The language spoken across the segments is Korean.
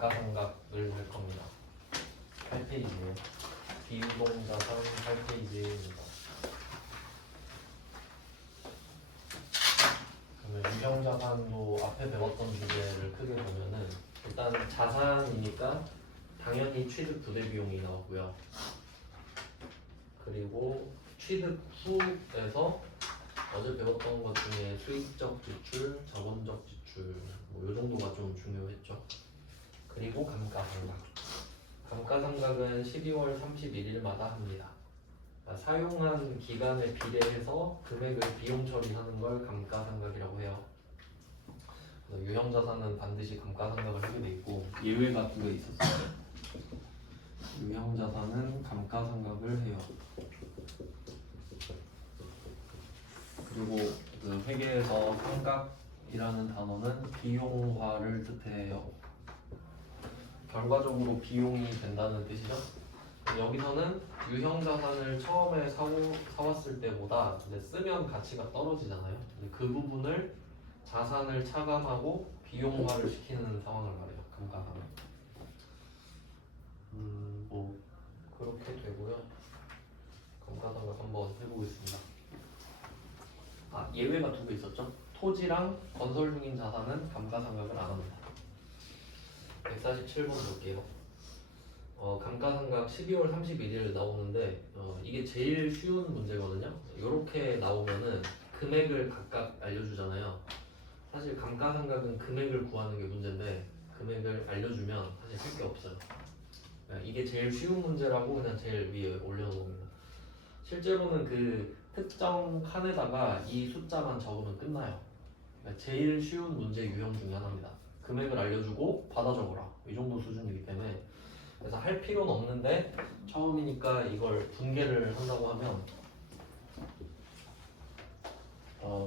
감가상각을 할 겁니다. 8페이지에 비유동자산 8페이지입니다. 그러면 유형자산도 앞에 배웠던 주제를 크게 보면은 일단 자산이니까 당연히 취득 부대 비용이 나오고요. 그리고 취득 후에서 어제 배웠던 것 중에 수익적 지출, 자본적 지출 뭐 이 정도가 좀 중요했죠. 그리고 감가상각. 감가상각은 12월 31일마다 합니다. 그러니까 사용한 기간에 비례해서 금액을 비용 처리하는 걸 감가상각이라고 해요. 그래서 유형자산은 반드시 감가상각을 하게 돼 있고 예외가 두 개 있었어요. 유형자산은 감가상각을 해요. 그리고 그 회계에서 상각이라는 단어는 비용화를 뜻해요. 결과적으로 비용이 된다는 뜻이죠. 여기서는 유형자산을 처음에 사왔을 때보다 이제 쓰면 가치가 떨어지잖아요. 그 부분을 자산을 차감하고 비용화를 시키는 상황을 말해요. 감가상각. 뭐 그렇게 되고요. 감가상각 한번 해보겠습니다. 예외가 두 개 있었죠. 토지랑 건설 중인 자산은 감가상각을 안 합니다. 147번 볼게요. 감가상각 12월 31일 나오는데 이게 제일 쉬운 문제거든요. 이렇게 나오면은 금액을 각각 알려주잖아요. 사실 감가상각은 금액을 구하는 게 문제인데 금액을 알려주면 사실 할 게 없어요. 이게 제일 쉬운 문제라고 그냥 제일 위에 올려놓은 겁니다. 실제로는 그 특정 칸에다가 이 숫자만 적으면 끝나요. 그러니까 제일 쉬운 문제 유형 중에 하나입니다. 금액을 알려주고 받아 적어라. 이 정도 수준이기 때문에 그래서 할 필요는 없는데 처음이니까 이걸 분개를 한다고 하면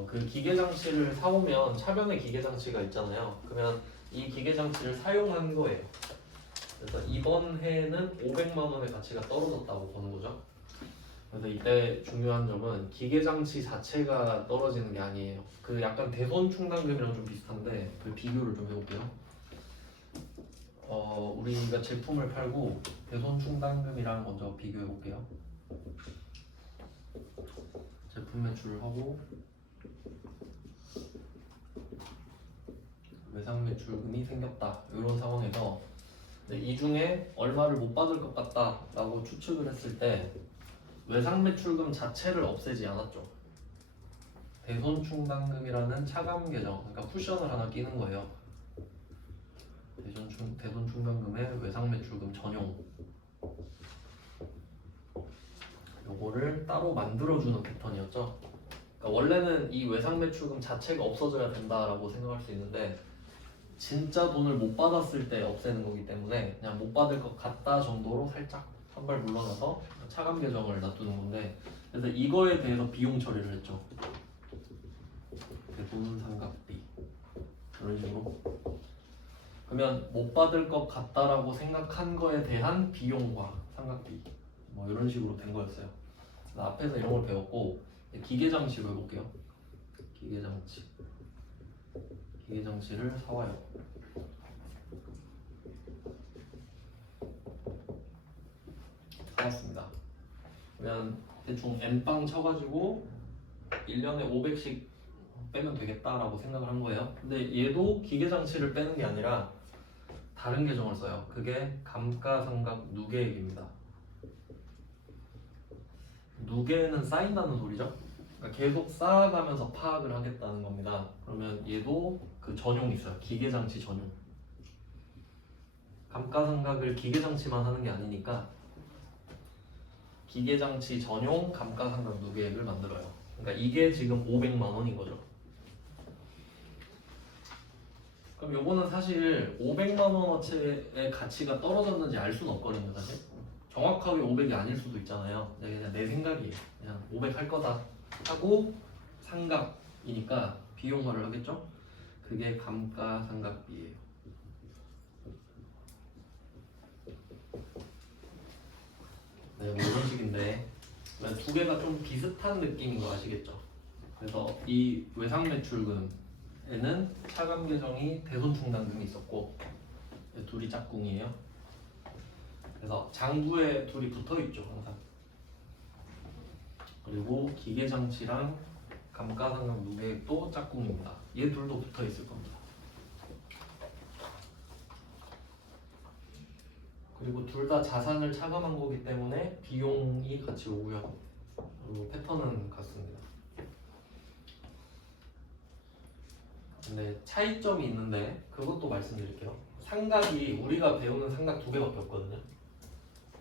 그 기계장치를 사오면 차변에 기계장치가 있잖아요. 그러면 이 기계장치를 사용한 거예요. 그래서 이번 해에는 500만 원의 가치가 떨어졌다고 보는 거죠. 그래서 이때 중요한 점은 기계장치 자체가 떨어지는 게 아니에요. 그 약간 대손충당금이랑 좀 비슷한데 그 비교를 좀 해볼게요. 우리가 제품을 팔고 대손충당금이랑 먼저 비교해 볼게요. 제품 매출을 하고 외상 매출금이 생겼다. 이런 상황에서 이 중에 얼마를 못 받을 것 같다라고 추측을 했을 때 외상 매출금 자체를 없애지 않았죠. 대손충당금이라는 차감 계정, 그러니까 쿠션을 하나 끼는 거예요. 대손충당금의 외상 매출금 전용. 요거를 따로 만들어주는 패턴이었죠. 그러니까 원래는 이 외상 매출금 자체가 없어져야 된다라고 생각할 수 있는데 진짜 돈을 못 받았을 때 없애는 거기 때문에 그냥 못 받을 것 같다 정도로 살짝 한 발 물러나서 차감 계정을 놔두는 건데 그래서 이거에 대해서 비용 처리를 했죠. 대손 상각비 이런 식으로. 그러면 못 받을 것 같다라고 생각한 거에 대한 비용과 상각비 뭐 이런 식으로 된 거였어요. 앞에서 이런 걸 배웠고 기계장치로 해볼게요. 기계장치를 사와요. 사왔습니다. 그러면 대충 N빵 쳐가지고 1년에 500씩 빼면 되겠다라고 생각을 한 거예요. 근데 얘도 기계장치를 빼는 게 아니라 다른 계정을 써요. 그게 감가상각 누계액입니다. 누계는 쌓인다는 소리죠. 그러니까 계속 쌓아가면서 파악을 하겠다는 겁니다. 그러면 얘도 그 전용이 있어요. 기계장치 전용. 감가상각을 기계장치만 하는 게 아니니까 기계장치 전용 감가상각 누계액을 만들어요. 그러니까 이게 지금 500만 원인 거죠. 그럼 요거는 사실 500만 원어치의 가치가 떨어졌는지 알 수는 없거든요, 사실. 정확하게 500이 아닐 수도 있잖아요. 그냥 내 생각이에요. 그냥 500 할 거다 하고 상각이니까 비용화를 하겠죠? 그게 감가상각비예요. 네, 뭐 이런 식인데 두 개가 좀 비슷한 느낌인 거 아시겠죠? 그래서 이 외상 매출금에는 차감 계정이 대손충당금이 있었고 둘이 짝꿍이에요. 그래서 장부에 둘이 붙어 있죠 항상. 그리고 기계장치랑 감가상각 누계액도 짝꿍입니다. 얘 둘도 붙어 있을 겁니다. 그리고 둘 다 자산을 차감한 거기 때문에 비용이 같이 오고요. 그리고 패턴은 같습니다. 근데 차이점이 있는데 그것도 말씀드릴게요. 상각이 우리가 배우는 상각 두 개밖에 없거든요.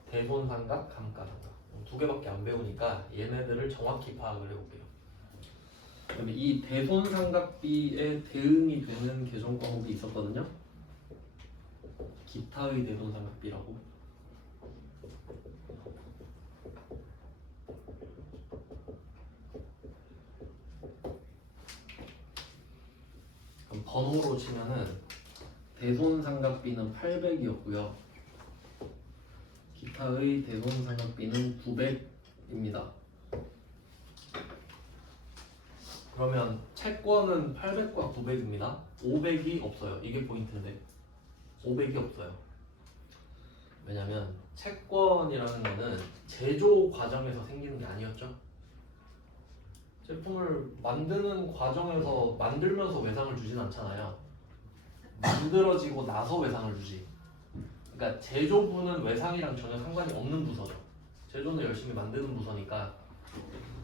대손상각, 감가상각 두 개밖에 안 배우니까 얘네들을 정확히 파악을 해볼게요. 그러면 이 대손상각비에 대응이 되는 계정 과목이 있었거든요. 기타의 대손상각비라고. 그럼 번호로 치면은 대손상각비는 800이었고요. 기타의 대손상각비는 900입니다. 그러면 채권은 800과 900입니다. 500이 없어요. 이게 포인트인데 500이 없어요. 왜냐면 채권이라는 거는 제조 과정에서 생기는 게 아니었죠. 제품을 만드는 과정에서 만들면서 외상을 주진 않잖아요. 만들어지고 나서 외상을 주지. 그러니까 제조부는 외상이랑 전혀 상관이 없는 부서죠. 제조는 열심히 만드는 부서니까.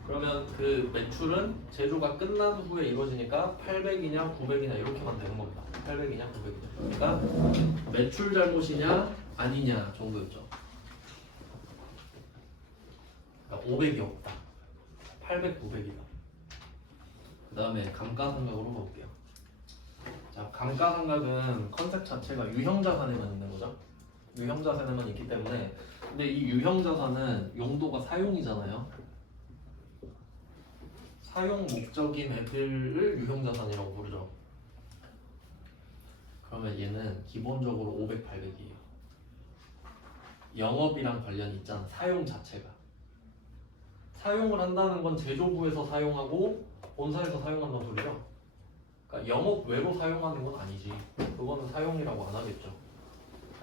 그러면 그 매출은 제조가 끝난 후에 이루어지니까 800이냐 900이냐 이렇게만 되는 겁니다. 800이냐 900이냐. 그러니까 매출 잘못이냐 아니냐 정도였죠. 그러니까 500이 없다. 800, 900이다. 그 다음에 감가상각으로 볼게요. 자, 감가상각은 컨셉 자체가 유형자산에만 있는 거죠. 유형자산에만 있기 때문에. 근데 이 유형자산은 용도가 사용이잖아요. 사용 목적인 애들을 유형자산이라고 부르죠. 그러면 얘는 기본적으로 500, 800이에요. 영업이랑 관련이 있잖아. 사용 자체가. 사용을 한다는 건 제조부에서 사용하고 본사에서 사용한다는 소리죠. 그러니까 영업 외로 사용하는 건 아니지. 그거는 사용이라고 안 하겠죠.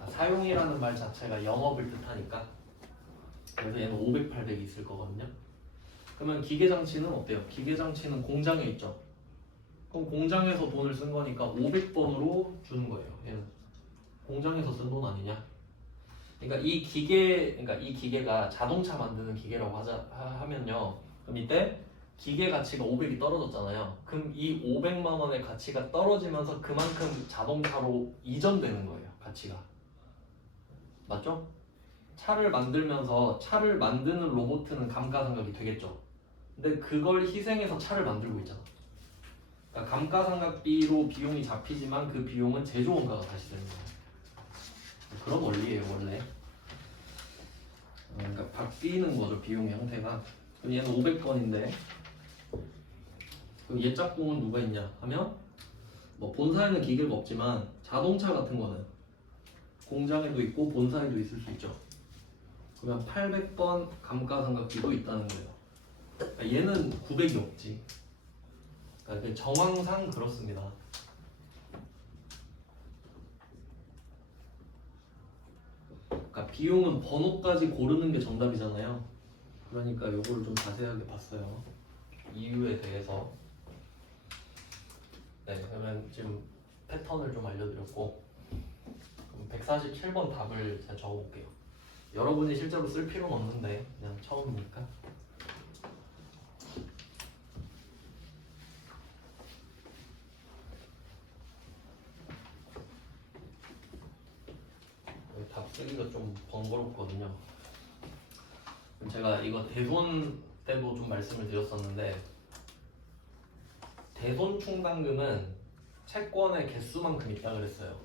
사용이라는 말 자체가 영업을 뜻하니까. 그래서 얘는 500, 800이 있을 거거든요. 그러면 기계장치는 어때요? 기계장치는 공장에 있죠. 그럼 공장에서 돈을 쓴 거니까 500번으로 주는 거예요. 얘는 공장에서 쓴 돈 아니냐? 그러니까 이 기계가 자동차 만드는 기계라고 하면요. 그럼 이때 기계 가치가 500이 떨어졌잖아요. 그럼 이 500만 원의 가치가 떨어지면서 그만큼 자동차로 이전되는 거예요. 가치가. 맞죠? 차를 만들면서 차를 만드는 로봇은 감가상각이 되겠죠. 근데 그걸 희생해서 차를 만들고 있잖아. 그러니까 감가상각비로 비용이 잡히지만 그 비용은 제조원가가 다시 되는 거예요. 그런 원리예요 원래. 그러니까 바뀌는 거죠 비용 형태가. 그럼 얘는 500건인데 그럼 얘 짝꿍은 누가 있냐 하면 뭐 본사에는 기계가 없지만 자동차 같은 거는 공장에도 있고 본사에도 있을 수 있죠. 그러면 800번 감가상각비도 있다는 거예요. 그러니까 얘는 900이 없지. 그러니까 정황상 그렇습니다. 그러니까 비용은 번호까지 고르는 게 정답이잖아요. 그러니까 요거를 좀 자세하게 봤어요. 이유에 대해서. 네, 그러면 지금 패턴을 좀 알려드렸고 그럼 147번 답을 제가 적어볼게요. 여러분이 실제로 쓸 필요는 없는데 그냥 처음이니까. 답 쓰기가 좀 번거롭거든요. 제가 이거 대손 때도 좀 말씀을 드렸었는데 대손 충당금은 채권의 개수만큼 있다 그랬어요.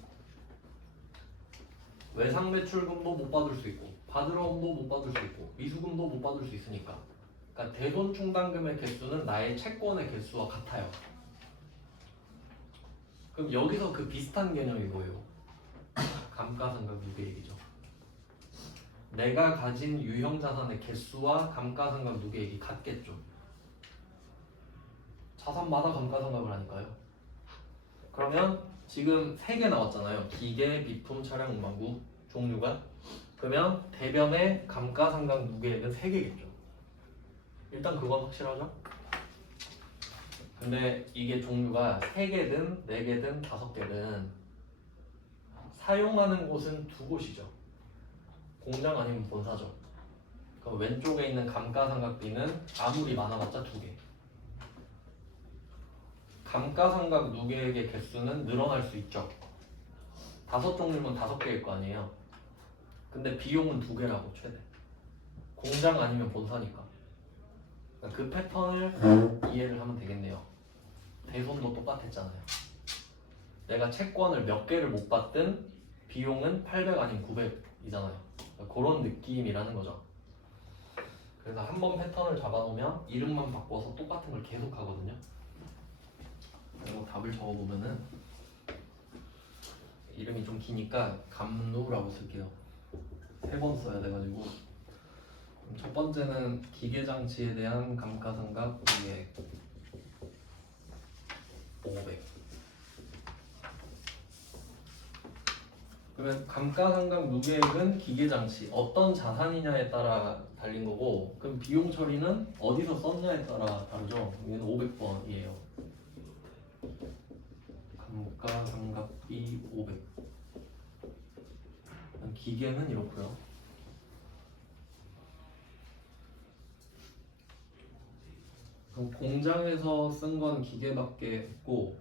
외상 매출금도 못 받을 수 있고 바드러움도 못 받을 수 있고 미수금도 못 받을 수 있으니까. 그러니까 대손 충당금의 개수는 나의 채권의 개수와 같아요. 그럼 여기서 그 비슷한 개념이 뭐예요? 감가상각 누계액이죠. 내가 가진 유형자산의 개수와 감가상각 누계액이 같겠죠. 자산마다 감가상각을 하니까요. 그러면 지금 3개 나왔잖아요. 기계, 비품, 차량, 운반구 종류가. 그러면 대변의 감가상각 누계액은 3개겠죠. 일단 그건 확실하죠? 근데 이게 종류가 3개든 4개든 5개든 사용하는 곳은 2곳이죠. 공장 아니면 본사죠. 그럼 왼쪽에 있는 감가상각비는 아무리 많아봤자 2개. 감가상각 누계액의 개수는 늘어날 수 있죠. 5종류면 5개일 거 아니에요. 근데 비용은 2개라고 최대. 공장 아니면 본사니까. 그러니까 그 패턴을 이해를 하면 되겠네요. 대손도 똑같았잖아요. 내가 채권을 몇 개를 못 받든 비용은 800 아니면 900이잖아요. 그러니까 그런 느낌이라는 거죠. 그래서 한 번 패턴을 잡아놓으면 이름만 바꿔서 똑같은 걸 계속 하거든요. 그리고 답을 적어보면은 이름이 좀 기니까 감루라고 쓸게요. 3번 써야 돼가지고. 첫 번째는 기계장치에 대한 감가상각 누계액 500. 그러면 감가상각 누계액은 기계장치 어떤 자산이냐에 따라 달린 거고, 그럼 비용 처리는 어디서 썼냐에 따라 다르죠. 얘는 500번이에요. 감가상각비 500. 기계는 이렇고요. 그럼 공장에서 쓴 건 기계밖에 없고,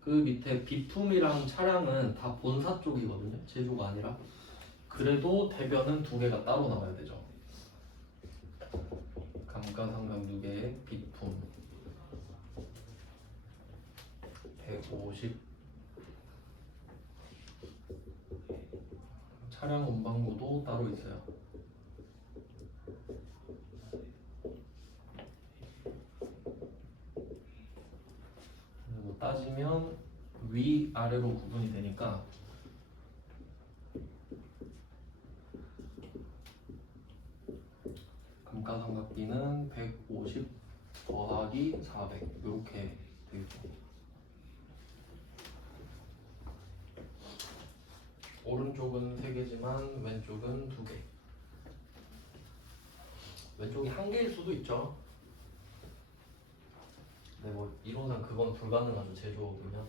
그 밑에 비품이랑 차량은 다 본사 쪽이거든요. 제조가 아니라. 그래도 대변은 2개가 따로 나와야 되죠. 감가상각 누계액 비품 150. 차량 운반구도 따로 있어요. 그리고 따지면 위 아래로 구분이 되니까 감가상각비는 150 더하기 400 이렇게 되겠죠. 오른쪽은 3개지만 왼쪽은 2개. 왼쪽이 1개일 수도 있죠. 네, 뭐 이론상 그건 불가능하죠. 제조업이면.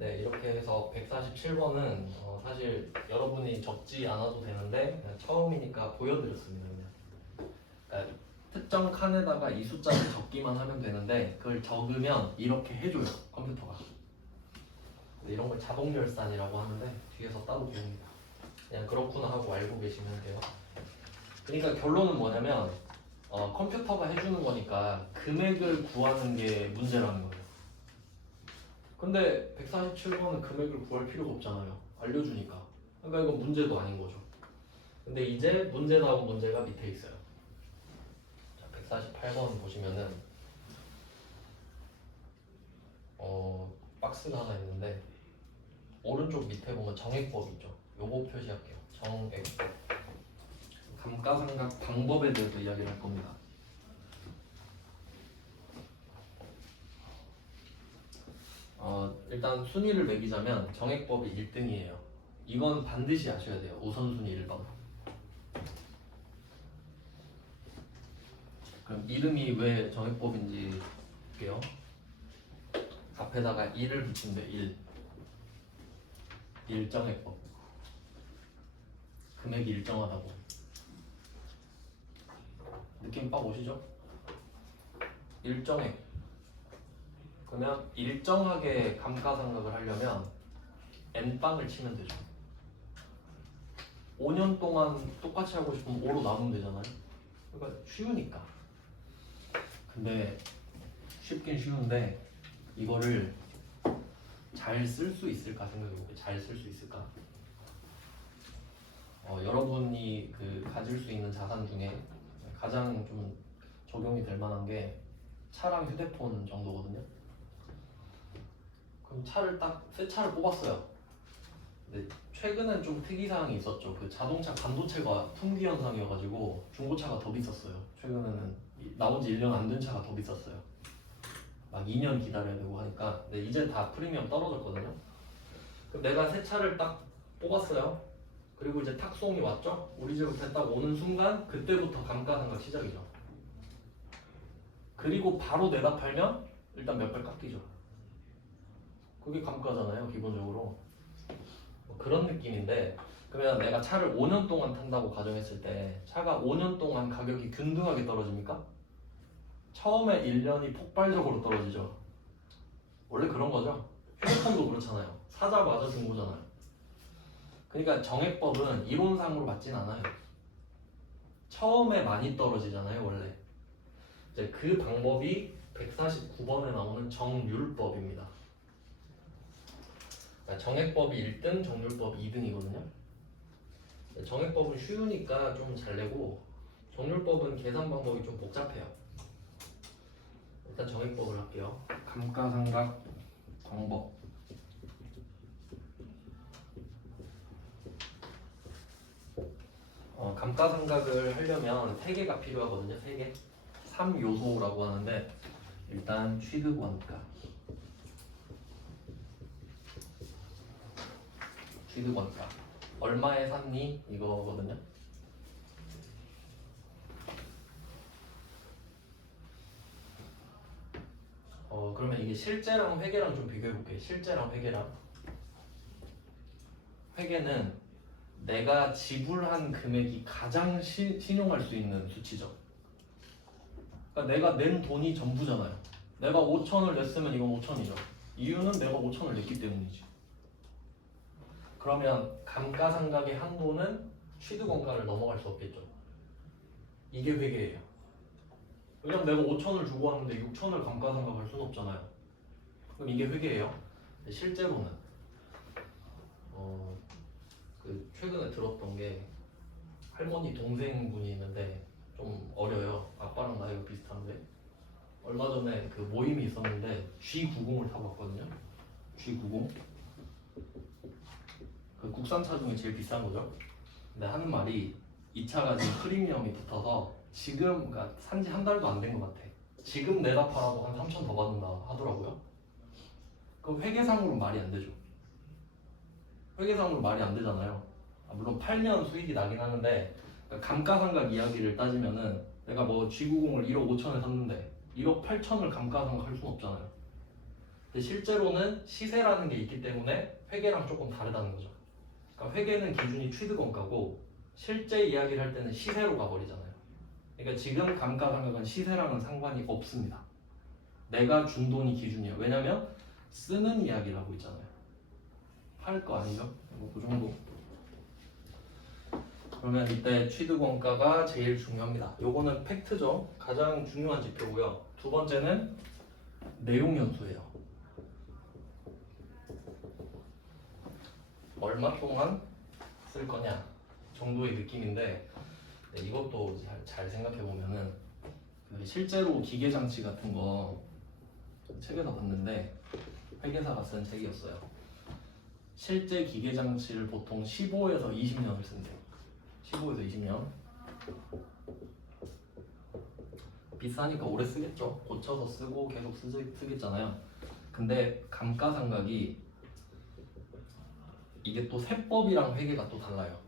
네, 이렇게 해서 147번은 사실 여러분이 적지 않아도 되는데 그냥 처음이니까 보여드렸습니다. 그냥. 그러니까 특정 칸에다가 이 숫자를 적기만 하면 되는데 그걸 적으면 이렇게 해줘요, 컴퓨터가. 이런 걸 자동열산이라고 하는데 뒤에서 따로 배웁니다. 그냥 그렇구나 하고 알고 계시면 돼요. 그러니까 결론은 뭐냐면 컴퓨터가 해주는 거니까 금액을 구하는 게 문제라는 거예요. 근데 147번은 금액을 구할 필요가 없잖아요. 알려주니까. 그러니까 이건 문제도 아닌 거죠. 근데 이제 문제 나온 문제가 밑에 있어요. 자, 148번 보시면은 박스가 하나 있는데 오른쪽 밑에 보면 정액법 있죠. 요거 표시할게요. 정액법. 감가상각 방법에 대해서 이야기를 할 겁니다. 일단 순위를 매기자면 정액법이 1등이에요. 이건 반드시 아셔야 돼요. 우선순위 1번. 그럼 이름이 왜 정액법인지 볼게요. 앞에다가 1을 붙인대. 1. 일정액법. 금액이 일정하다고. 느낌 빡 오시죠? 일정액. 그러면 일정하게 감가상각을 하려면 n빵을 치면 되죠. 5년 동안 똑같이 하고 싶으면 5로 나누면 되잖아요. 그러니까 쉬우니까. 근데 쉽긴 쉬운데 이거를 잘 쓸 수 있을까 생각해볼게요. 잘 쓸 수 있을까? 여러분이 가질 수 있는 자산 중에 가장 좀 적용이 될 만한 게 차랑 휴대폰 정도거든요. 그럼 차를 새 차를 뽑았어요. 근데 최근엔 좀 특이사항이 있었죠. 그 자동차 반도체가 품귀 현상이어가지고 중고차가 더 비쌌어요. 최근에는 나온 지 1년 안 된 차가 더 비쌌어요. 막 2년 기다려야 되고 하니까. 근데 이제 다 프리미엄 떨어졌거든요. 그럼 내가 새 차를 딱 뽑았어요. 그리고 이제 탁송이 왔죠. 우리 집에 딱 오는 순간 그때부터 감가상각 시작이죠. 그리고 바로 내다 팔면 일단 몇 배 깎이죠. 그게 감가잖아요, 기본적으로. 뭐 그런 느낌인데, 그러면 내가 차를 5년 동안 탄다고 가정했을 때 차가 5년 동안 가격이 균등하게 떨어집니까? 처음에 1년이 폭발적으로 떨어지죠. 원래 그런 거죠. 휴대폰도 그렇잖아요. 사자마자 중고잖아요. 그러니까 정액법은 이론상으로 맞진 않아요. 처음에 많이 떨어지잖아요, 원래. 이제 그 방법이 149번에 나오는 정률법입니다. 정액법이 1등, 정률법이 2등이거든요. 정액법은 쉬우니까 좀 잘 내고, 정률법은 계산 방법이 좀 복잡해요. 일단 정액법을 할게요. 감가상각 방법. 감가상각을 하려면 3개가 필요하거든요. 3개. 3요소라고 하는데, 일단 취득원가. 취득원가. 얼마에 샀니? 이거거든요. 그러면 이게 실제랑 회계랑 좀 비교해볼게요. 실제랑 회계랑. 회계는 내가 지불한 금액이 가장 신용할 수 있는 수치죠. 그러니까 내가 낸 돈이 전부잖아요. 내가 5천을 냈으면 이건 5천이죠. 이유는 내가 5천을 냈기 때문이지. 그러면 감가상각의 한도는 취득원가를 넘어갈 수 없겠죠. 이게 회계예요. 왜냐면 내가 5천을 주고 왔는데 6천을 감가상각할 수는 없잖아요. 그럼 이게 회계예요. 실제로는 최근에 들었던 게 할머니 동생분이 있는데 좀 어려요. 아빠랑 나이가 비슷한데 얼마 전에 그 모임이 있었는데 G90을 타고 왔거든요. G90. 그 국산차 중에 제일 비싼 거죠. 근데 하는 말이 이 차가 지금 프리미엄이 붙어서 지금 그러니까 산지 한 달도 안 된 것 같아. 지금 내다 팔아도 한 3천 더 받는다 하더라고요. 그럼 회계상으로 말이 안 되죠. 회계상으로 말이 안 되잖아요. 물론 팔면 수익이 나긴 하는데 그러니까 감가상각 이야기를 따지면은 내가 뭐 G90을 1억 5천에 샀는데 1억 8천을 감가상각 할 수는 없잖아요. 근데 실제로는 시세라는 게 있기 때문에 회계랑 조금 다르다는 거죠. 그러니까 회계는 기준이 취득원가고 실제 이야기를 할 때는 시세로 가버리잖아요. 그러니까 지금 감가상각은 시세랑은 상관이 없습니다. 내가 준 돈이 기준이에요. 왜냐면 쓰는 이야기를 하고 있잖아요. 팔 거 아니죠? 그 정도. 그러면 이때 취득원가가 제일 중요합니다. 요거는 팩트죠. 가장 중요한 지표고요. 두 번째는 내용연수예요. 얼마 동안 쓸 거냐 정도의 느낌인데 이것도 잘 생각해 보면은 실제로 기계장치 같은 거 책에서 봤는데 회계사가 쓴 책이었어요. 실제 기계장치를 보통 15에서 20년을 쓴대요. 15에서 20년. 비싸니까 오래 쓰겠죠. 고쳐서 쓰고 계속 쓰겠잖아요. 근데 감가상각이 이게 또 세법이랑 회계가 또 달라요.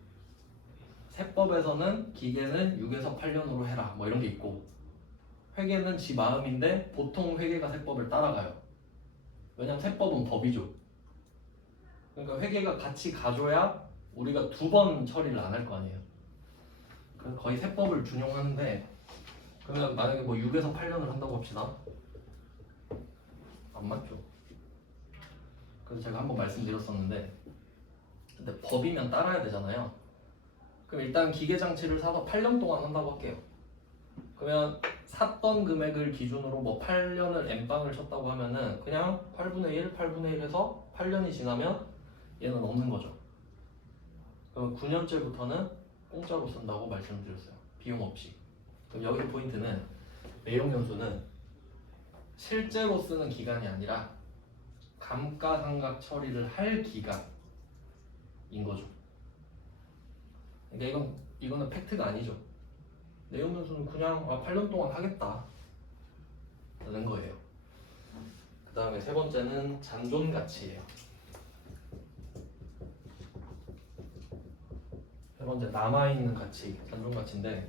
세법에서는 기계는 6에서 8년으로 해라 뭐 이런 게 있고 회계는 지 마음인데 보통 회계가 세법을 따라가요. 왜냐면 세법은 법이죠. 그러니까 회계가 같이 가줘야 우리가 2번 처리를 안 할 거 아니에요. 그래서 거의 세법을 준용하는데 그러면 만약에 뭐 6에서 8년을 한다고 합시다. 안 맞죠. 그래서 제가 한번 말씀드렸었는데 근데 법이면 따라야 되잖아요. 그럼 일단 기계장치를 사서 8년 동안 한다고 할게요. 그러면 샀던 금액을 기준으로 뭐 8년을 N방을 쳤다고 하면은 그냥 8분의 1, 8분의 1 해서 8년이 지나면 얘는 없는 거죠. 그럼 9년째부터는 공짜로 쓴다고 말씀드렸어요. 비용 없이. 그럼 여기 포인트는 내용연수는 실제로 쓰는 기간이 아니라 감가상각 처리를 할 기간인 거죠. 그러니까 이거는 팩트가 아니죠. 내용연수는 그냥 8년 동안 하겠다 라는 거예요. 다음에 세 번째는 잔존 가치예요. 세 번째 남아있는 가치, 잔존 가치인데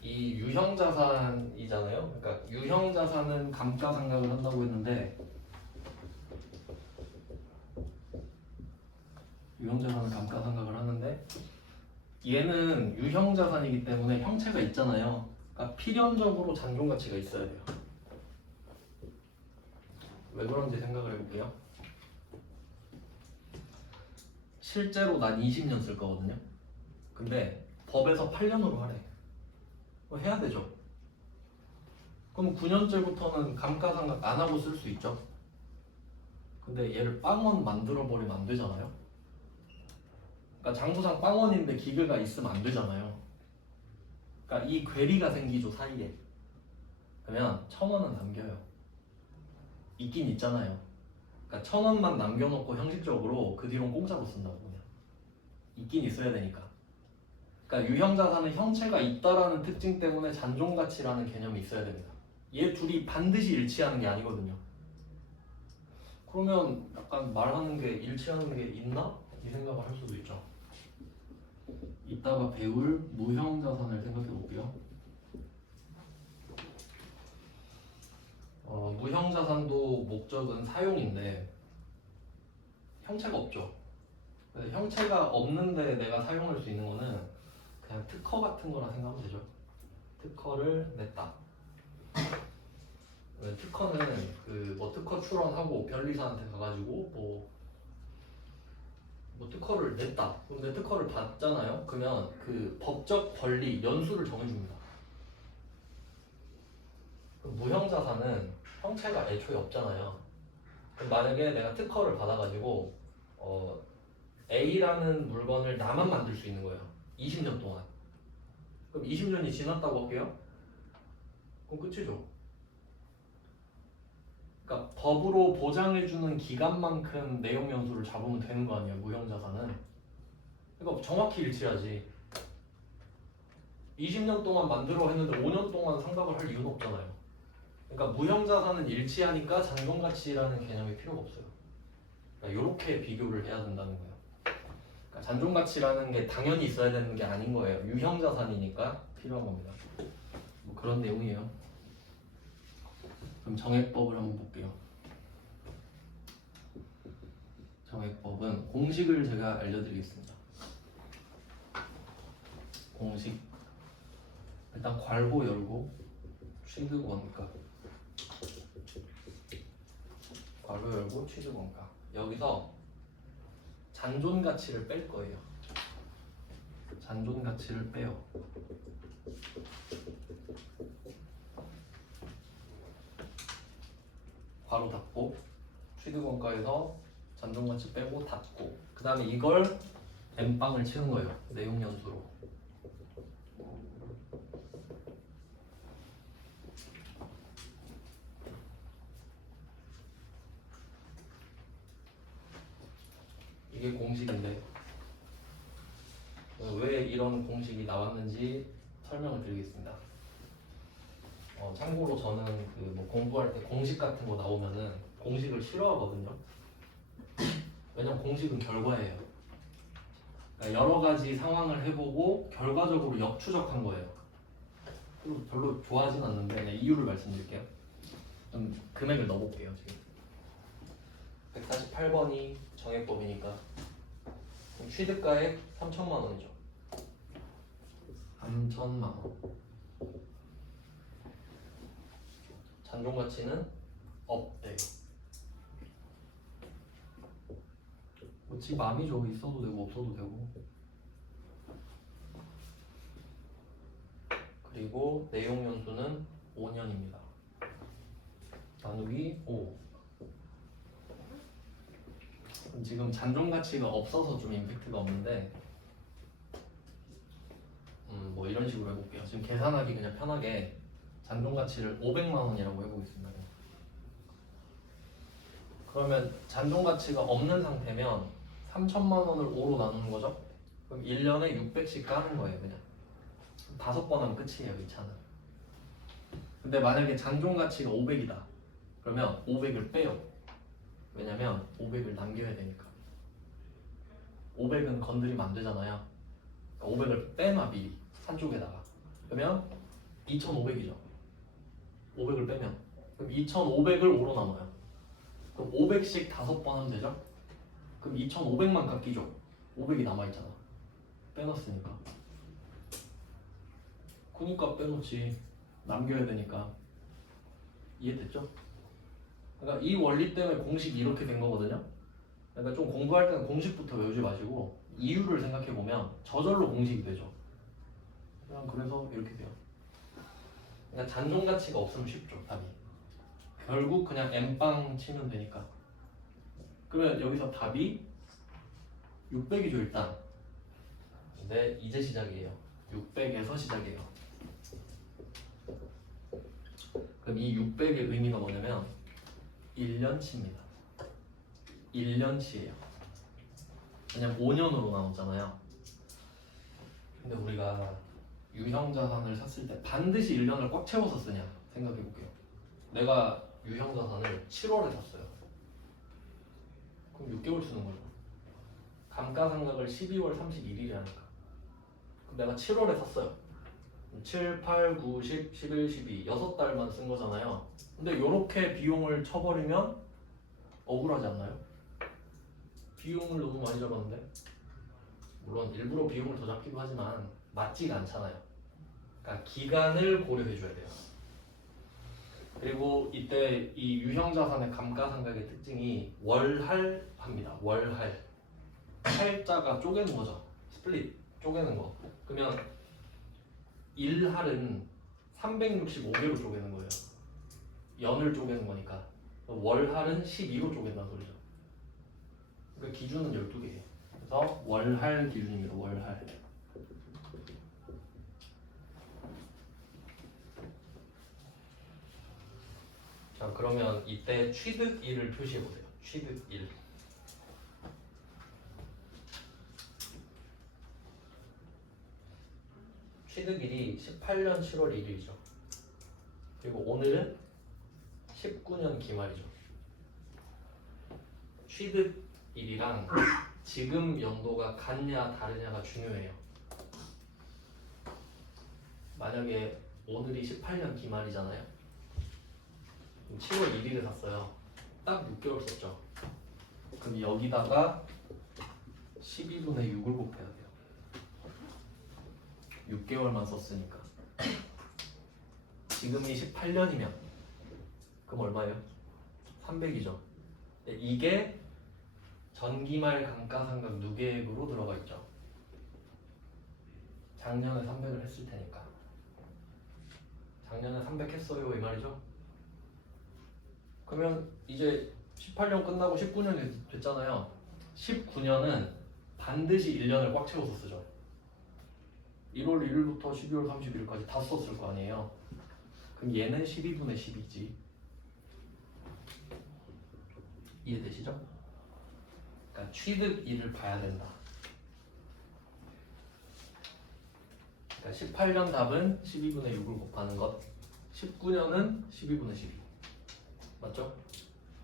이 유형 자산이잖아요. 그러니까 유형 자산은 감가상각을 한다고 했는데 유형 자산은 감가상각을 하는데 얘는 유형 자산이기 때문에 형체가 있잖아요. 그러니까 필연적으로 잔존 가치가 있어야 돼요. 왜 그런지 생각을 해볼게요. 실제로 난 20년 쓸 거거든요. 근데 법에서 8년으로 하래. 해야 되죠. 그럼 9년째부터는 감가상각 안 하고 쓸 수 있죠. 근데 얘를 빵원 만들어 버리면 안 되잖아요. 그러니까 장부상 빵원인데 기계가 있으면 안 되잖아요. 그러니까 이 괴리가 생기죠 사이에. 그러면 1,000원은 남겨요. 있긴 있잖아요. 그러니까 1,000원만 남겨놓고 형식적으로 그 뒤로는 공짜로 쓴다고 그냥. 있긴 있어야 되니까. 그러니까 유형자산은 형체가 있다라는 특징 때문에 잔존가치라는 개념이 있어야 됩니다. 얘 둘이 반드시 일치하는 게 아니거든요. 그러면 약간 말하는 게 일치하는 게 있나? 이 생각을 할 수도 있죠. 이따가 배울 무형자산을 생각해 볼게요. 무형자산도 목적은 사용인데 형체가 없죠. 형체가 없는데 내가 사용할 수 있는 거는 그냥 특허 같은 거라 생각하면 되죠. 특허를 냈다. 특허는 뭐 특허 출원하고 변리사한테 가가지고 뭐 특허를 냈다. 근데 특허를 받잖아요. 그러면 그 법적 권리 연수를 정해줍니다. 무형자산은 형체가 애초에 없잖아요. 그럼 만약에 내가 특허를 받아가지고 A라는 물건을 나만 만들 수 있는 거예요. 20년 동안. 그럼 20년이 지났다고 할게요. 그럼 끝이죠. 그러니까 법으로 보장해주는 기간만큼 내용 연수를 잡으면 되는 거 아니에요. 무형자산은. 그러니까 정확히 일치하지. 20년 동안 만들어 했는데 5년 동안 상각을 할 이유는 없잖아요. 그러니까 무형자산은 일치하니까 잔존가치라는 개념이 필요가 없어요. 그러니까 이렇게 비교를 해야 된다는 거예요. 그러니까 잔존가치라는 게 당연히 있어야 되는 게 아닌 거예요. 유형자산이니까 필요한 겁니다. 뭐 그런 내용이에요. 그럼 정액법을 한번 볼게요. 정액법은 공식을 제가 알려드리겠습니다. 공식 일단 괄호 열고 취득 원가 괄호 열고 취득 원가 여기서 잔존 가치를 뺄 거예요. 잔존 가치를 빼요. 괄호 닫고 취득 원가에서 잔존 가치 빼고 닫고 그 다음에 이걸 N빵을 치는 거예요. 내용 연수로. 이게 공식인데 왜 이런 공식이 나왔는지 설명을 드리겠습니다. 참고로 저는 뭐 공부할 때 공식 같은 거 나오면은 공식을 싫어하거든요. 왜냐면 공식은 결과예요. 그러니까 여러 가지 상황을 해보고 결과적으로 역추적한 거예요. 그리고 별로 좋아하진 않는데 그냥 이유를 말씀드릴게요. 좀 금액을 넣어볼게요. 지금 148번이 정액법이니까 취득가액 3,000만 원이죠. 3,000만 원. 잔존 가치는 없대요. 지 맘이죠. 있어도 되고 없어도 되고. 그리고 내용 연수는 5년입니다. 나누기 5. 지금 잔존 가치가 없어서 좀 임팩트가 없는데 뭐 이런 식으로 해볼게요. 지금 계산하기 그냥 편하게 잔존 가치를 500만 원이라고 해보겠습니다. 그러면 잔존 가치가 없는 상태면 3,000만 원을 5로 나누는 거죠? 그럼 1년에 600씩 까는 거예요. 그냥 5번 하면 끝이에요. 이 차는. 근데 만약에 잔존 가치가 500이다. 그러면 500을 빼요. 왜냐면 500을 남겨야 되니까. 500은 건드리면 안 되잖아요. 500을 빼놔 미리 한쪽에다가. 그러면 2500이죠. 500을 빼면 그럼 2500을 5로 나눠요. 그럼 500씩 5번 하면 되죠? 그럼 2500만 깎이죠. 500이 남아있잖아. 빼놨으니까. 그니까 빼놓지. 남겨야 되니까. 이해됐죠? 그러니까 이 원리 때문에 공식이 이렇게 된 거거든요. 그러니까 좀 공부할 때는 공식부터 외우지 마시고 이유를 생각해보면 저절로 공식이 되죠. 그냥 그래서 이렇게 돼요. 그러니까 잔존 가치가 없으면 쉽죠, 답이. 결국 그냥 N빵 치면 되니까. 그러면 여기서 답이 600이죠, 일단. 근데 이제 시작이에요. 600에서 시작이에요. 그럼 이 600의 의미가 뭐냐면 1년치입니다. 1년치예요. 왜냐면 5년으로 나오잖아요. 근데 우리가 유형자산을 샀을 때 반드시 1년을 꽉 채워서 쓰냐 생각해볼게요. 내가 유형자산을 7월에 샀어요. 그럼 6개월 쓰는 거죠. 감가상각을 12월 31일에 하니까. 그럼 내가 7월에 샀어요. 7, 8, 9, 10, 11, 12 6달만 쓴 거잖아요. 근데 이렇게 비용을 쳐버리면 억울하지 않나요? 비용을 너무 많이 잡았는데. 물론 일부러 비용을 더 잡기도 하지만 맞지가 않잖아요. 그러니까 기간을 고려해줘야 돼요. 그리고 이때 이 유형자산의 감가상각의 특징이 월할합니다. 월할. 할자가 쪼개는 거죠. 스플릿 쪼개는 거. 그러면 1할은 365개로 쪼개는 거예요. 연을 쪼개는 거니까. 월할은 12로 쪼갠다는 소리죠. 그러니까 기준은 12개예요. 그래서 월할 기준입니다. 월할. 자, 그러면 이때 취득일을 표시해 보세요. 취득일. 취득일이 18년 7월 1일이죠. 그리고 오늘은 19년 기말이죠. 취득일이랑 지금 연도가 같냐 다르냐가 중요해요. 만약에 오늘이 18년 기말이잖아요. 7월 1일에 샀어요. 딱 6개월 썼죠. 그럼 여기다가 12분의 6을 곱해야 돼요. 6개월만 썼으니까. 지금이 18년이면 그럼 얼마예요? 300이죠. 이게 전기말 감가상각 누계액으로 들어가 있죠. 작년에 300을 했을 테니까. 작년에 300 했어요 이 말이죠. 그러면 이제 18년 끝나고 19년이 됐잖아요. 19년은 반드시 1년을 꽉 채워서 쓰죠. 1월 1일부터 12월 31일까지 다 썼을 거 아니에요. 그럼 얘는 12분의 10이지. 이해되시죠? 그러니까 취득일을 봐야 된다. 그러니까 18년 답은 12분의 6을 곱하는 것. 19년은 12분의 12. 맞죠?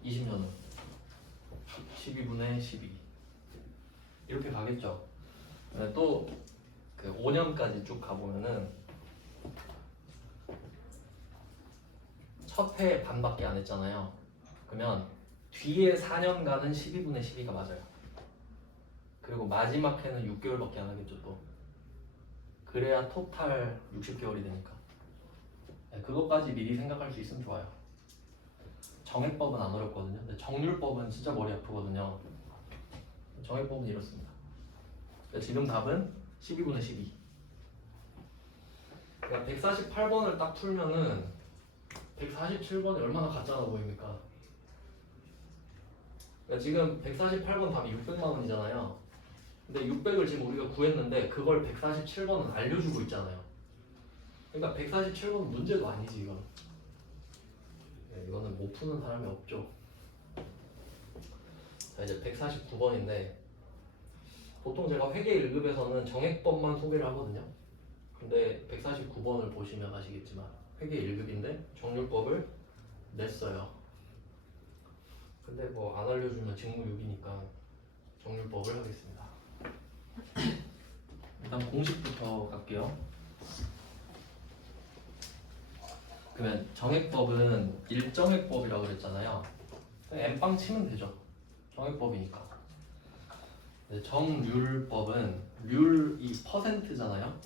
20년은 12분의 12. 이렇게 가겠죠. 또 그 5년까지 쭉 가보면은 첫 해 반밖에 안 했잖아요. 그러면 뒤에 4년간은 12분의 12가 맞아요. 그리고 마지막 해는 6개월밖에 안 하겠죠 또. 그래야 토탈 60개월이 되니까. 그것까지 미리 생각할 수 있으면 좋아요. 정액법은 안 어렵거든요. 근데 정률법은 진짜 머리 아프거든요. 정액법은 이렇습니다. 그러니까 지금 답은 12분의 12. 그러니까 148번을 딱 풀면은 147번이 얼마나 가짜나 보입니까? 그러니까 지금 148번 답이 600만 원이잖아요. 근데 600을 지금 우리가 구했는데 그걸 147번은 알려주고 있잖아요. 그러니까 147번은 문제도 아니지 이건. 이거는 못 푸는 사람이 없죠. 자, 이제 149번인데 보통 제가 회계 1급에서는 정액법만 소개를 하거든요. 근데 149번을 보시면 아시겠지만 회계 1급인데 정률법을 냈어요. 근데 뭐 안 알려주면 직무유기니까 정률법을 하겠습니다. 일단 공식부터 갈게요. 그러면 정액법은 일정액법이라고 그랬잖아요. 그냥 N빵 치면 되죠. 정액법이니까. 근데 정률법은 률이 퍼센트잖아요.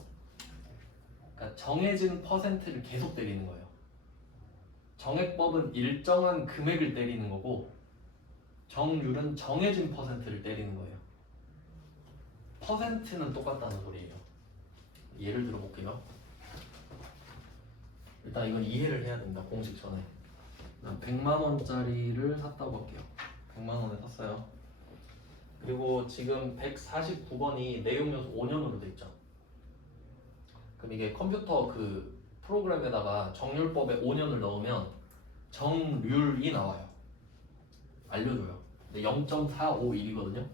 그러니까 정해진 퍼센트를 계속 때리는 거예요. 정액법은 일정한 금액을 때리는 거고 정률은 정해진 퍼센트를 때리는 거예요. 퍼센트는 똑같다는 소리예요. 예를 들어 볼게요. 일단 이건 이해를 해야 된다. 공식 전에. 난 100만 원짜리를 샀다고 할게요. 100만 원에 샀어요. 그리고 지금 149번이 내용 요소 5년으로 돼 있죠. 그럼 이게 컴퓨터 그 프로그램에다가 정률법에 5년을 넣으면 정률이 나와요. 알려줘요. 근데 0.451이거든요.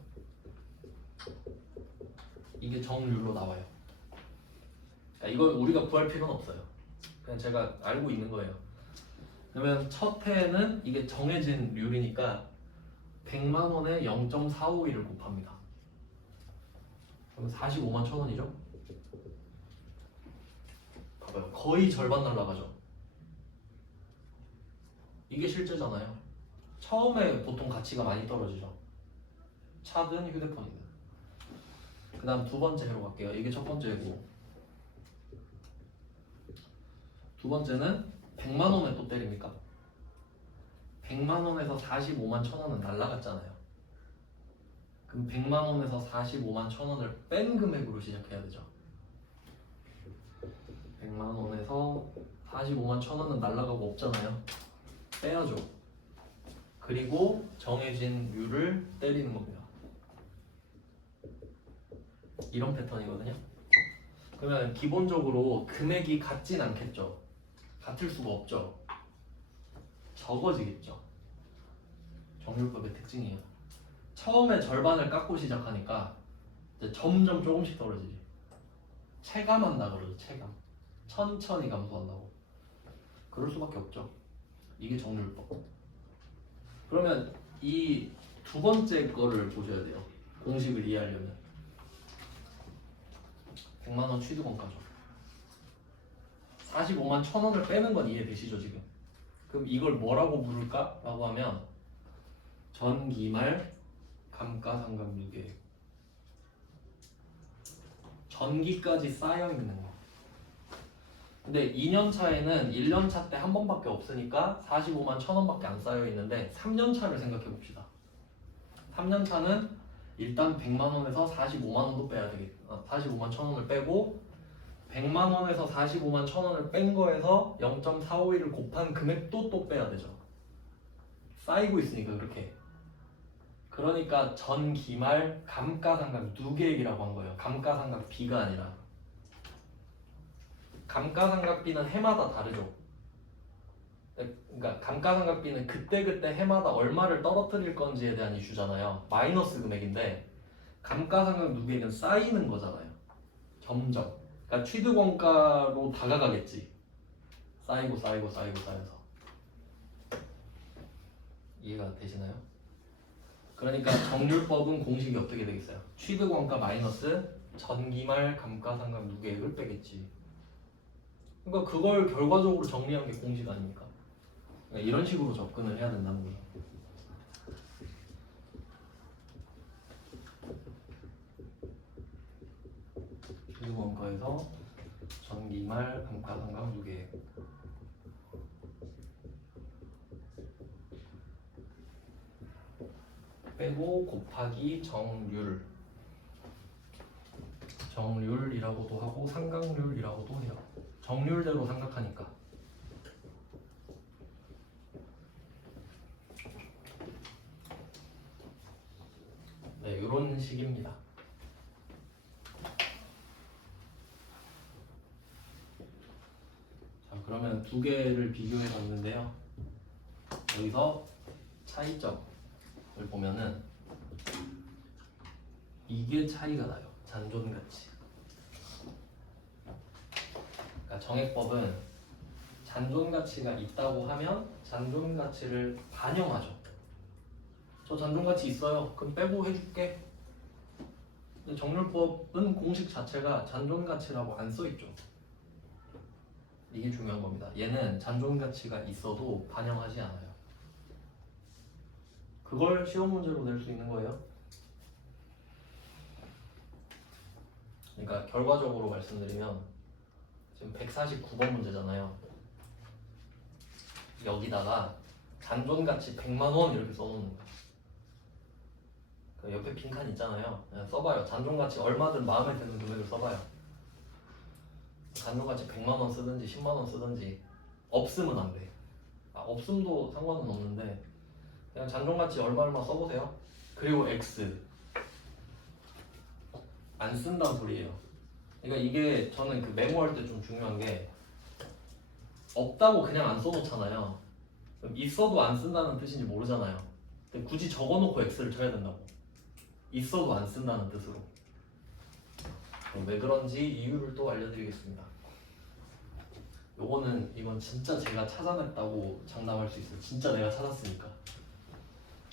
이게 정률로 나와요. 그러니까 이건 우리가 구할 필요는 없어요. 그냥 제가 알고 있는 거예요. 그러면 첫 해에는 이게 정해진 률이니까 100만 원에 0.451을 곱합니다. 그럼 45만 천 원이죠? 봐봐요. 거의 절반 날라가죠. 이게 실제잖아요. 처음에 보통 가치가 많이 떨어지죠. 차든 휴대폰이든. 그 다음 두 번째 해로 갈게요. 이게 첫 번째고 두 번째는 100만 원에 또 때립니까? 100만 원에서 45만 천 원은 날라갔잖아요. 그럼 100만 원에서 45만 천 원을 뺀 금액으로 시작해야 되죠. 100만 원에서 45만 천 원은 날라가고 없잖아요. 빼야죠. 그리고 정해진 률을 때리는 겁니다. 이런 패턴이거든요. 그러면 기본적으로 금액이 같진 않겠죠. 같을 수가 없죠. 적어지겠죠. 정률법의 특징이에요. 처음에 절반을 깎고 시작하니까 이제 점점 조금씩 떨어지지. 체감한다 그러죠. 체감. 천천히 감소한다고. 그럴 수밖에 없죠. 이게 정률법. 그러면 이 두 번째 거를 보셔야 돼요. 공식을 이해하려면 100만 원 취득원가죠. 45만 천 원을 빼는 건 이해되시죠 지금? 그럼 이걸 뭐라고 부를까? 라고 하면 전기말 감가상각유계. 전기까지 쌓여 있는 거. 근데 2년 차에는 1년 차 때 한 번밖에 없으니까 45만 천 원밖에 안 쌓여 있는데 3년 차를 생각해 봅시다. 3년 차는 일단 100만 원에서 45만 원도 빼야 되겠다. 45만 천 원을 빼고 100만 원에서 45만 천 원을 뺀 거에서 0.451을 곱한 금액도 또 빼야 되죠. 쌓이고 있으니까 그렇게. 그러니까 전기말 감가상각 누계액이라고 한 거예요. 감가상각비가 아니라. 감가상각비는 해마다 다르죠. 그러니까 감가상각비는 그때그때 해마다 얼마를 떨어뜨릴 건지에 대한 이슈잖아요. 마이너스 금액인데 감가상각 누계액은 쌓이는 거잖아요. 점점. 그러니까 취득원가로 다가가겠지. 쌓이고 쌓이고 쌓이고 쌓여서. 이해가 되시나요? 그러니까 정률법은 공식이 어떻게 되겠어요? 취득원가 마이너스 전기말 감가상각 누계액을 빼겠지. 그러니까 그걸 결과적으로 정리한 게 공식 아닙니까? 그러니까 이런 식으로 접근을 해야 된다는 거죠. 취득원가에서 전기말 감가상각 누계액 빼고 곱하기 정률. 정률이라고도 하고 상각률이라고도 해요. 정률대로 생각하니까. 네, 이런 식입니다. 자, 그러면 두 개를 비교해 봤는데요. 여기서 차이점을 보면은 이게 차이가 나요. 잔존가치. 그러니까 정액법은 잔존가치가 있다고 하면 잔존가치를 반영하죠. 저 잔존가치 있어요. 그럼 빼고 해줄게. 근데 정률법은 공식 자체가 잔존가치라고 안 써있죠. 이게 중요한 겁니다. 얘는 잔존가치가 있어도 반영하지 않아요. 그걸 시험 문제로 낼 수 있는 거예요. 그러니까 결과적으로 말씀드리면 지금 149번 문제잖아요. 여기다가 잔존가치 100만 원 이렇게 써놓는 거예요. 그 옆에 빈칸 있잖아요. 그냥 써봐요. 잔존가치 얼마든 마음에 드는 금액을 써봐요. 잔존가치 100만 원 쓰든지 10만 원 쓰든지 없으면 안 돼. 없음도 상관은 없는데 그냥 잔존가치 얼마 써보세요. 그리고 X 안 쓴다는 소리예요. 그러니까 이게 저는 그 메모할 때 좀 중요한 게 없다고 그냥 안 써놓잖아요. 그럼 있어도 안 쓴다는 뜻인지 모르잖아요. 근데 굳이 적어놓고 X를 쳐야 된다고. 있어도 안 쓴다는 뜻으로. 그럼 왜 그런지 이유를 또 알려드리겠습니다. 이건 진짜 제가 찾아냈다고 장담할 수 있어요. 진짜 내가 찾았으니까.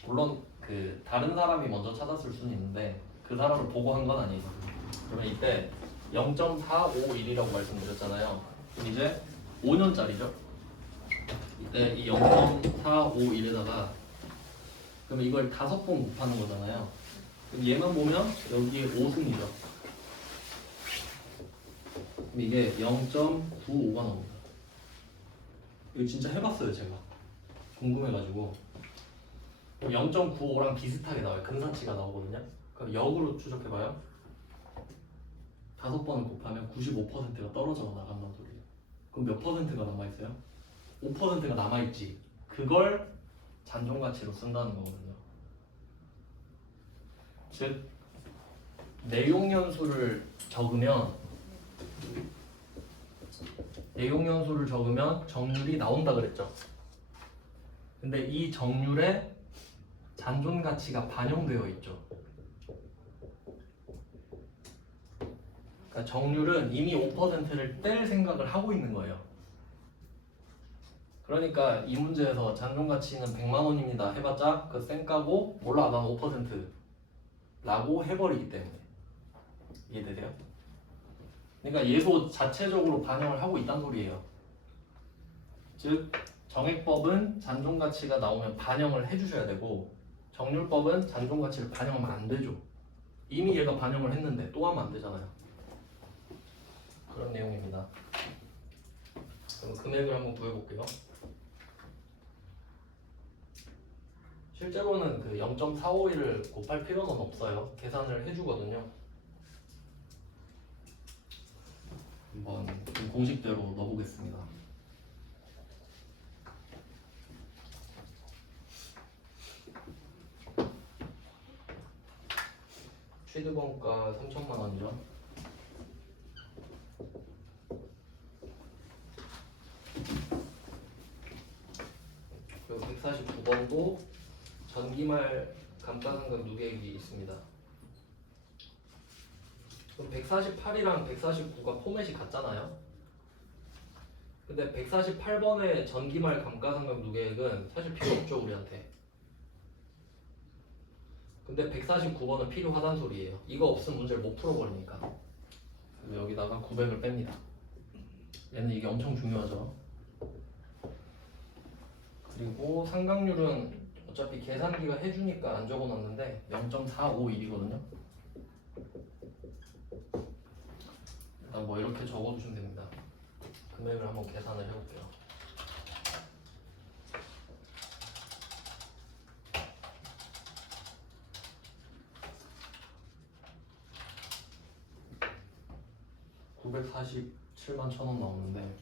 물론 그 다른 사람이 먼저 찾았을 수는 있는데 그 사람을 보고 한 건 아니에요. 그러면 이때 0.451이라고 말씀드렸잖아요. 그럼 이제 5년짜리죠. 이때 이 0.451에다가 그러면 이걸 5번 곱하는 거잖아요. 그럼 얘만 보면 여기에 5승이죠. 그럼 이게 0.95가 나옵니다. 이거 진짜 해봤어요 제가. 궁금해가지고 0.95랑 비슷하게 나와요. 근사치가 나오거든요. 그럼 역으로 추적해봐요. 5번을 곱하면 95%가 떨어져 나간다는 소리예요. 그럼 몇 퍼센트가 남아있어요? 5%가 남아있지. 그걸 잔존가치로 쓴다는 거거든요. 즉 내용연수를 적으면 정률이 나온다 그랬죠. 근데 이 정률에 잔존가치가 반영되어 있죠. 그러니까 정률은 이미 5%를 뗄 생각을 하고 있는 거예요. 그러니까 이 문제에서 잔존가치는 100만 원입니다 해봤자 그 쌩까고 몰라 난 5%라고 해버리기 때문에. 이해되세요? 그러니까 예소 자체적으로 반영을 하고 있다는 소리예요. 즉 정액법은 잔존가치가 나오면 반영을 해주셔야 되고 정률법은 잔존가치를 반영하면 안 되죠. 이미 얘가 반영을 했는데 또 하면 안 되잖아요. 그런 내용입니다. 그럼 금액을 한번 구해볼게요. 실제로는 그 0.451을 곱할 필요는 없어요. 계산을 해주거든요. 한번 공식대로 넣어보겠습니다. 취득원가 3천만 원이죠. 그리고 149번도 전기말 감가상각 누계액이 있습니다. 그럼 148이랑 149가 포맷이 같잖아요. 근데 148번의 전기말 감가상각 누계액은 사실 필요 없죠 우리한테. 근데 149번은 필요하단 소리예요. 이거 없으면 문제를 못 풀어버리니까. 그래서 여기다가 900을 뺍니다. 얘는 이게 엄청 중요하죠. 그리고 상각률은 어차피 계산기가 해주니까 안 적어놨는데 0.451이거든요. 일단 뭐 이렇게 적어두시면 됩니다. 금액을 한번 계산을 해볼게요. (947만 1,000원) 나오는데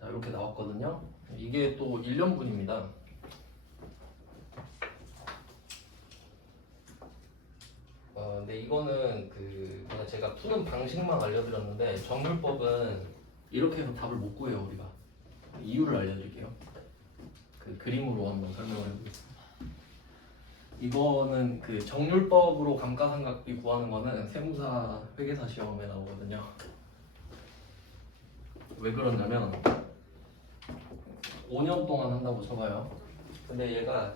자 이렇게 나왔거든요. 이게 또 1년분입니다. 근데 이거는 그냥 제가 푸는 방식만 알려드렸는데 정률법은 이렇게 해서 답을 못 구해요 우리가. 이유를 알려드릴게요. 그 그림으로 한번 설명을 해보겠습니다. 이거는 그 정률법으로 감가상각비 구하는 거는 세무사 회계사 시험에 나오거든요. 왜 그러냐면 5년 동안 한다고 쳐봐요. 근데 얘가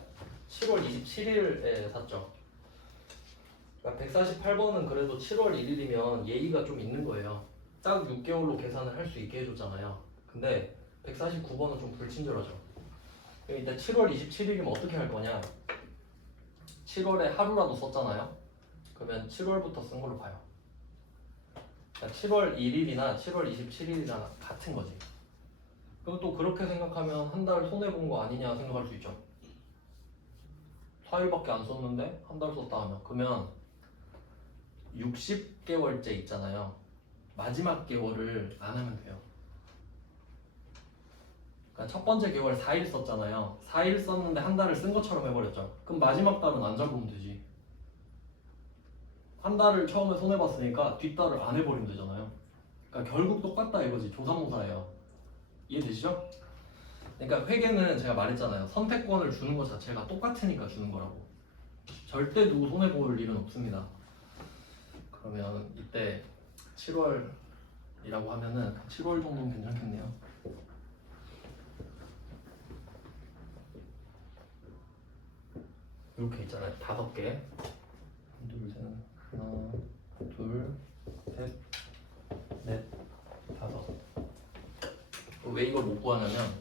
7월 27일에 샀죠. 그러니까 148번은 그래도 7월 1일이면 예의가 좀 있는 거예요. 딱 6개월로 계산을 할 수 있게 해줬잖아요. 근데 149번은 좀 불친절하죠. 그럼 이때 7월 27일이면 어떻게 할 거냐? 7월에 하루라도 썼잖아요. 그러면 7월부터 쓴 걸로 봐요. 그러니까 7월 1일이나 7월 27일이나 같은 거지. 그럼 또 그렇게 생각하면 한 달 손해본 거 아니냐 생각할 수 있죠. 4일밖에 안 썼는데 한 달 썼다 하면 그러면 60개월째 있잖아요. 마지막 개월을 안 하면 돼요. 그러니까 첫 번째 개월 4일 썼잖아요. 4일 썼는데 한 달을 쓴 것처럼 해버렸죠. 그럼 마지막 달은 안 잡으면 되지. 한 달을 처음에 손해봤으니까 뒷달을 안 해버리면 되잖아요. 그러니까 결국 똑같다 이거지. 조사모사예요. 이해되시죠? 그러니까 회계는 제가 말했잖아요. 선택권을 주는 것 자체가 똑같으니까 주는 거라고. 절대 누구 손해볼 일은 없습니다. 그러면 이때 7월이라고 하면은 7월 정도는 괜찮겠네요. 이렇게 있잖아요. 5개. 둘, 셋, 하나, 둘, 셋, 넷, 5. 왜 이걸 못 구하냐면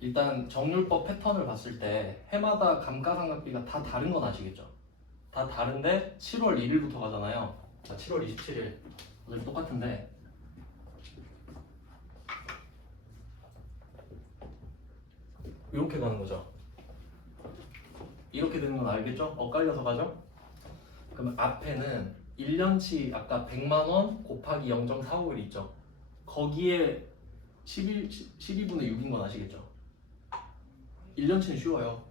일단 정률법 패턴을 봤을 때 해마다 감가상각비가 다 다른 건 아시겠죠? 다 다른데 7월 1일부터 가잖아요. 7월 27일 어차피 똑같은데 이렇게 가는 거죠. 이렇게 되는 건 알겠죠? 엇갈려서 가죠? 그러면 앞에는 1년치 아까 100만 원 곱하기 0.45일 있죠? 거기에 12분의 6인 건 아시겠죠? 1년치는 쉬워요.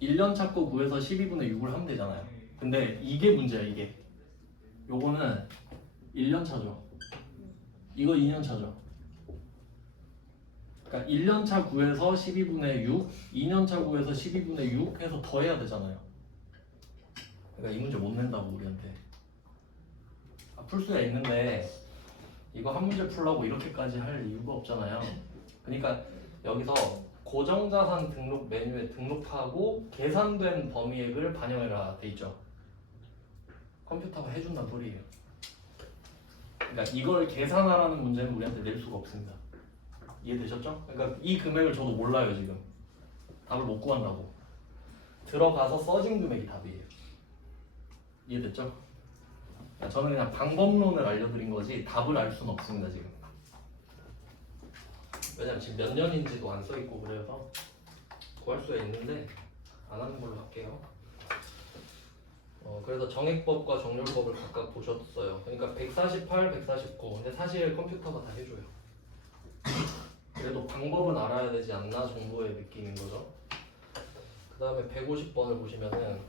1년 거 구해서 12분의 6을 하면 되잖아요. 근데 이게 문제야 이게. 요거는 1년 차죠. 이거 2년 차죠. 그러니까 1년 차 구해서 12분의 6, 2년 차 구해서 12분의 6 해서 더해야 되잖아요. 그러니까 이 문제 못 낸다고 우리한테. 풀 수야 있는데 이거 한 문제 풀라고 이렇게까지 할 이유가 없잖아요. 그러니까 여기서 고정자산 등록 메뉴에 등록하고 계산된 범위액을 반영해라 돼 있죠. 컴퓨터가 해준다는 소리예요. 그러니까 이걸 계산하라는 문제는 우리한테 낼 수가 없습니다. 이해되셨죠? 그러니까 이 금액을 저도 몰라요 지금. 답을 못 구한다고. 들어가서 써진 금액이 답이에요. 이해됐죠? 그러니까 저는 그냥 방법론을 알려드린 거지 답을 알 수는 없습니다 지금. 왜냐면 지금 몇 년인지도 안 써있고 그래서 구할 수가 있는데 안 하는 걸로 할게요. 그래서 정액법과 정률법을 각각 보셨어요. 그러니까 148, 149. 근데 사실 컴퓨터가 다 해줘요. 그래도 방법은 알아야 되지 않나 정도의 느낌인 거죠. 그 다음에 150번을 보시면은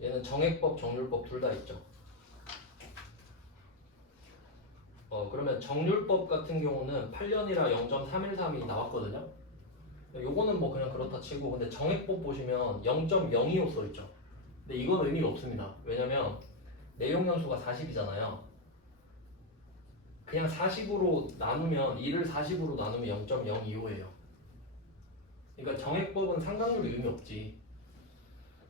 얘는 정액법, 정률법 둘 다 있죠. 그러면 정률법 같은 경우는 8년이라 0.313이 나왔거든요. 요거는 뭐 그냥 그렇다 치고, 근데 정액법 보시면 0.025 써있죠. 근데 이건 의미가 없습니다. 왜냐면 내용 연수가 40이잖아요. 그냥 40으로 나누면 2를 40으로 나누면 0.025예요. 그러니까 정액법은 상각률이 의미 없지.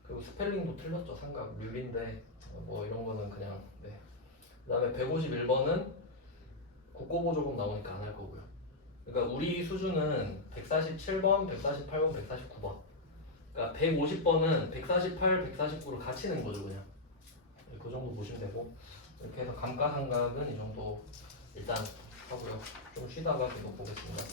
그리고 스펠링도 틀렸죠. 상각 률인데 뭐 이런 거는 그냥 네. 그 다음에 151번은 국고보조금 나오니까 안 할 거고요. 그러니까 우리 수준은 147번, 148번, 149번. 그러니까 150번은 148, 149를 같이 낸 거죠 그냥. 그 정도 보시면 되고, 이렇게 해서 감가상각은 이 정도 일단 하고요. 좀 쉬다가 계속 보겠습니다.